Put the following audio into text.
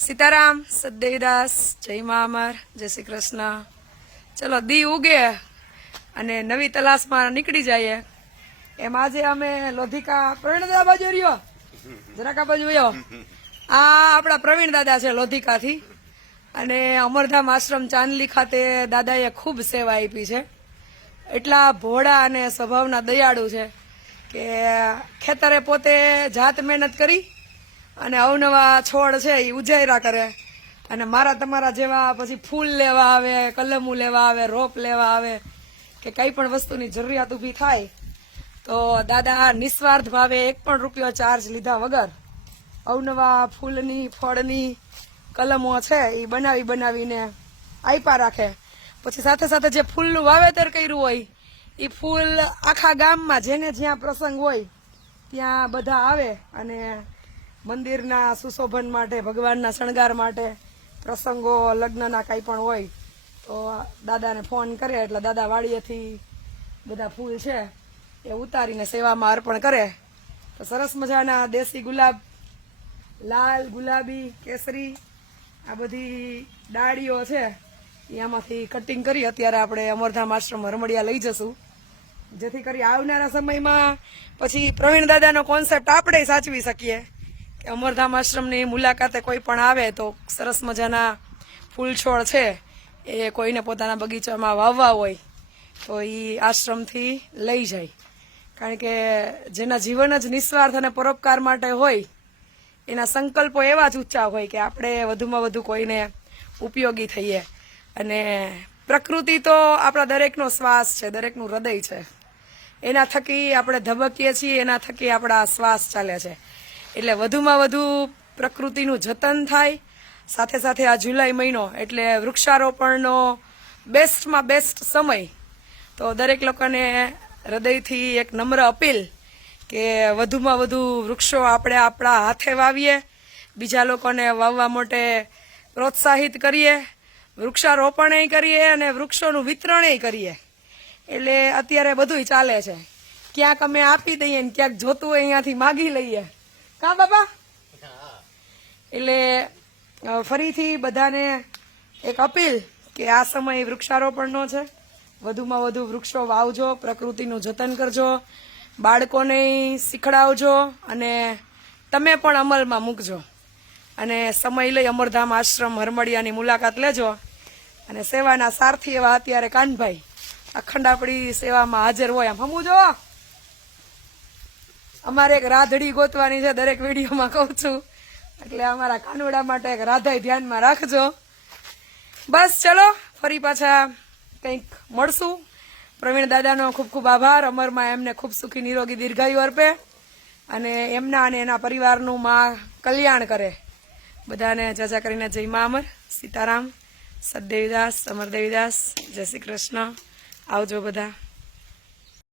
સીતારામ, સદદેવીદાસ, જય મા અમર, જય શ્રી કૃષ્ણ. ચલો દી ઉગે અને નવી તલાશમાં નીકળી જઈએ. એમ આજે અમે લોધિકા પ્રવીણ દાદા બાજુ રહ્યો જરાક આ બાજુ આવ્યો. આ આપણા પ્રવીણ દાદા છે લોધિકાથી, અને અમરધામ આશ્રમ ચાંદલી ખાતે દાદાએ ખૂબ સેવા આપી છે. એટલા ભોળા અને સ્વભાવના દયાળુ છે કે ખેતરે પોતે જાત મહેનત કરી અને અવનવા છોડ છે એ ઉજાયરા કરે, અને મારા તમારા જેવા પછી ફૂલ લેવા આવે, કલમું લેવા આવે, રોપ લેવા આવે કે કઈ પણ વસ્તુની જરૂરિયાત ઊભી થાય તો દાદા નિસ્વાર્થ ભાવે 1 પણ રૂપિયો ચાર્જ લીધા વગર અવનવા ફૂલની, ફળની કલમો છે એ બનાવીને આપ્યા રાખે. પછી સાથે સાથે જે ફૂલનું વાવેતર કર્યું હોય એ ફૂલ આખા ગામમાં જેને જ્યાં પ્રસંગ હોય ત્યાં બધા આવે અને મંદિરના સુશોભન માટે, ભગવાનના શણગાર માટે, પ્રસંગો લગ્નના કંઈ પણ હોય તો દાદાને ફોન કરે એટલે દાદા વાડીએથી બધા ફૂલ છે એ ઉતારીને સેવામાં અર્પણ કરે. તો સરસ મજાના દેશી ગુલાબ, લાલ, ગુલાબી, કેસરી આ બધી ડાળીઓ છે એમાંથી કટિંગ કરી અત્યારે આપણે અમરધામ આશ્રમ હરમડિયા લઈ જશું, જેથી કરી આવનારા સમયમાં પછી પ્રવીણ દાદાનો કોન્સેપ્ટ આપણે સાચવી શકીએ કે અમરધામ આશ્રમની મુલાકાતે કોઈ પણ આવે તો સરસ મજાના ફૂલ છોડ છે એ કોઈને પોતાના બગીચામાં વાવવા હોય તો એ આશ્રમથી લઈ જાય. કારણ કે જેના જીવન જ નિસ્વાર્થ અને પરોપકાર માટે હોય એના સંકલ્પો એવા જ ઊંચા હોય કે આપણે વધુમાં વધુ કોઈને ઉપયોગી થઈએ. અને પ્રકૃતિ તો આપણા દરેકનો શ્વાસ છે, દરેકનું હૃદય છે, એના થકી આપણે ધબકીએ છીએ, એના થકી આપણા શ્વાસ ચાલે છે. એટલે વધુમાં વધુ પ્રકૃતિનું જતન થાય. સાથે સાથે આ જુલાઈ મહિનો એટલે વૃક્ષારોપણનો બેસ્ટમાં બેસ્ટ સમય. તો દરેક લોકોને હૃદયથી એક નમ્ર અપીલ કે વધુમાં વધુ વૃક્ષો આપણે આપણા હાથે વાવીએ, બીજા લોકોને વાવવા માટે પ્રોત્સાહિત કરીએ, વૃક્ષારોપણ કરીએ અને વૃક્ષોનું વિતરણ કરીએ. એટલે અત્યારે બધું ચાલે છે, ક્યાંક અમે આપી દઈએ ને ક્યાંક જોતું હોય અહીંયાથી માગી લઈએ. કા બાપા? એટલે ફરીથી બધાને એક અપીલ કે આ સમય વૃક્ષારોપણનો છે, વધુમાં વધુ વૃક્ષો વાવજો, પ્રકૃતિનું જતન કરજો, બાળકોને શીખડાવજો અને તમે પણ અમલમાં મૂકજો. અને સમય લઈ અમરધામ આશ્રમ હરમડિયાની મુલાકાત લેજો. અને સેવાના સારથી એવા અત્યારે કાનભાઈ અખંડ આપણી સેવામાં હાજર હોય. આમ સમજો, અમારે એક રાધડી ગોતવાની છે, દરેક વિડીયોમાં કહું છું, એટલે અમારા કાનુડા માટે એક રાધાઈ ધ્યાનમાં રાખજો. બસ ચલો ફરી પાછા કંઈક મળશું. પ્રવીણ દાદાનો ખૂબ ખૂબ આભાર. અમરમાં એમને ખૂબ સુખી નિરોગી દીર્ઘાયુ અર્પે અને એમના અને એના પરિવારનું માં કલ્યાણ કરે. બધાને જાજા કરીને જય મા અમર, સીતારામ, સદદેવીદાસ, અમરદેવીદાસ, જય શ્રી કૃષ્ણ. આવજો બધા.